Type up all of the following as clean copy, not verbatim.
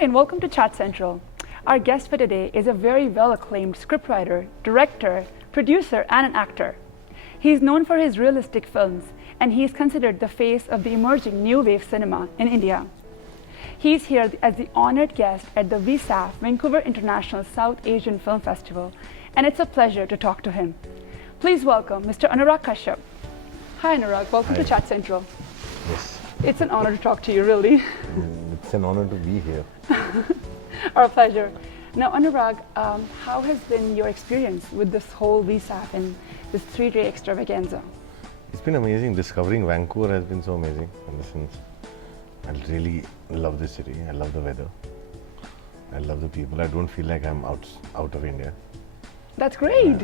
and welcome to Chat Central. Our guest for today is a very well-acclaimed scriptwriter, director, producer, and an actor. He's known for his realistic films, and he is considered the face of the emerging new wave cinema in India. He's here as the honored guest at the VSAF, Vancouver International South Asian Film Festival, and it's a pleasure to talk to him. Please welcome Mr. Anurag Kashyap. Hi Anurag, welcome to Chat Central. Yes. It's an honor to talk to you, really. It's an honor to be here. Our pleasure. Now Anurag, how has been your experience with this whole VSAF and this 3-day extravaganza? It's been amazing. Discovering Vancouver has been so amazing in the sense I really love this city. I love the weather. I love the people. I don't feel like I'm out of India. That's great.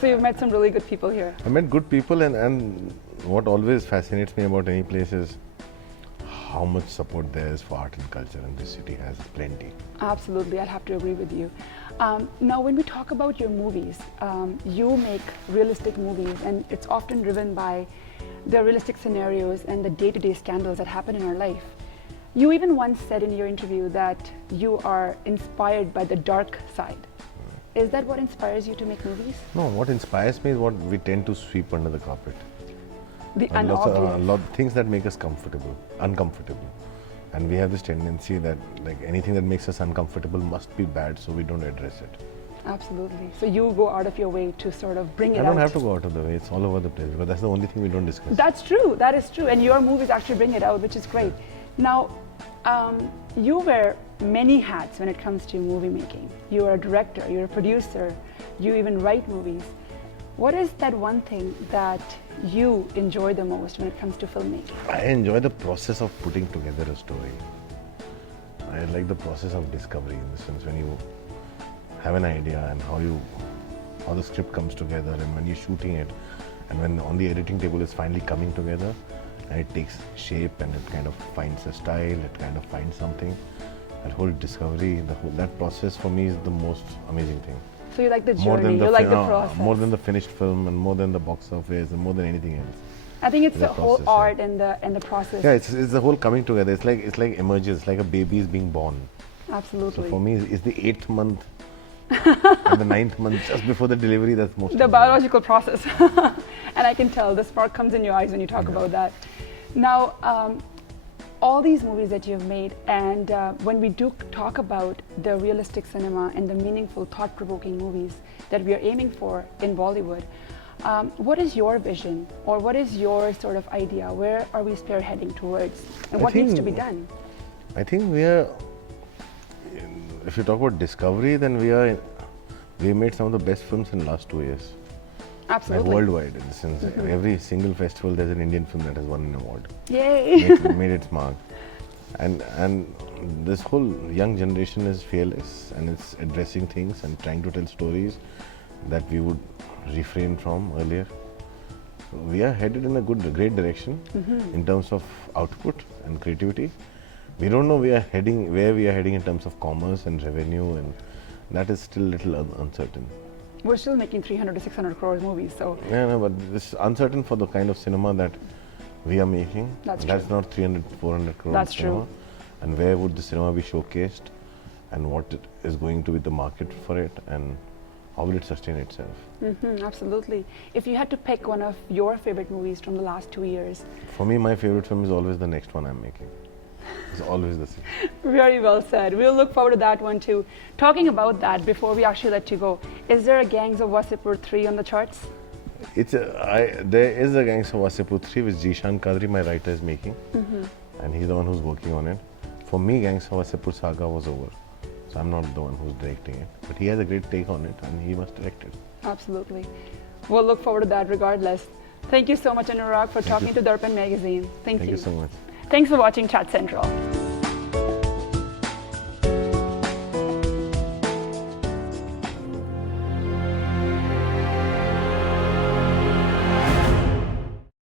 So you've met some really good people here. I met good people, and what always fascinates me about any place is how much support there is for art and culture, and this city has plenty. Absolutely, I'd have to agree with you. Now, when we talk about your movies, you make realistic movies, and it's often driven by the realistic scenarios and the day-to-day scandals that happen in our life. You even once said in your interview that you are inspired by the dark side. Is that what inspires you to make movies? No, what inspires me is what we tend to sweep under the carpet. The A unobvious. lot of things that make us uncomfortable. And we have this tendency that like anything that makes us uncomfortable must be bad, so we don't address it. Absolutely. So you go out of your way to sort of bring it out. I don't have to go out of the way, it's all over the place, because that's the only thing we don't discuss. That's true, that is true. And your movies actually bring it out, which is great. Now, you wear many hats when it comes to movie making. You're a director, you're a producer, you even write movies. What is that one thing that you enjoy the most when it comes to filmmaking? I enjoy the process of putting together a story. I like the process of discovery, in the sense when you have an idea and how the script comes together, and when you're shooting it, and when on the editing table is finally coming together, and it takes shape and it kind of finds a style, it kind of finds something. That whole discovery, that process for me is the most amazing thing. So you like the journey, you like the process. More than the finished film, and more than the box office, and more than anything else. I think it's the process, whole art and the process. Yeah, it's the whole coming together. It's like emerges, it's like a baby is being born. Absolutely. So for me, it's the 8th month and the 9th month, just before the delivery, that's most the important. biological process. And I can tell the spark comes in your eyes when you talk about that. Now, all these movies that you've made, and when we do talk about the realistic cinema and the meaningful, thought-provoking movies that we are aiming for in Bollywood, what is your vision, or what is your sort of idea? Where are we spearheading towards, and what needs to be done? I think if you talk about discovery, then we made some of the best films in the last 2 years. Absolutely. Like worldwide, in the sense every single festival there's an Indian film that has won an award. Yay! made its mark. And this whole young generation is fearless, and it's addressing things and trying to tell stories that we would refrain from earlier. So we are headed in a great direction in terms of output and creativity. We don't know where we are heading in terms of commerce and revenue, and that is still a little uncertain. We're still making 300 to 600 crores movies, so... Yeah, no, but it's uncertain for the kind of cinema that we are making. That's not 300, 400 crores. That's cinema. true. And where would the cinema be showcased, and what it is going to be the market for it, and how will it sustain itself? Absolutely. If you had to pick one of your favorite movies from the last 2 years... For me, my favorite film is always the next one I'm making. It's always the same. Very well said. We'll look forward to that one too. Talking about that, before we actually let you go, is there a Gangs of Wasseypur 3 on the charts? There is a Gangs of Wasseypur 3 which Zishan Kadri, my writer, is making, and he's the one who's working on it. For me, Gangs of Wasseypur saga was over, so I'm not the one who's directing it. But he has a great take on it, and he must direct it. Absolutely. We'll look forward to that regardless. Thank you so much, Anurag, for talking to DARPAN magazine. Thank you. Thank you so much. Thanks for watching Chat Central.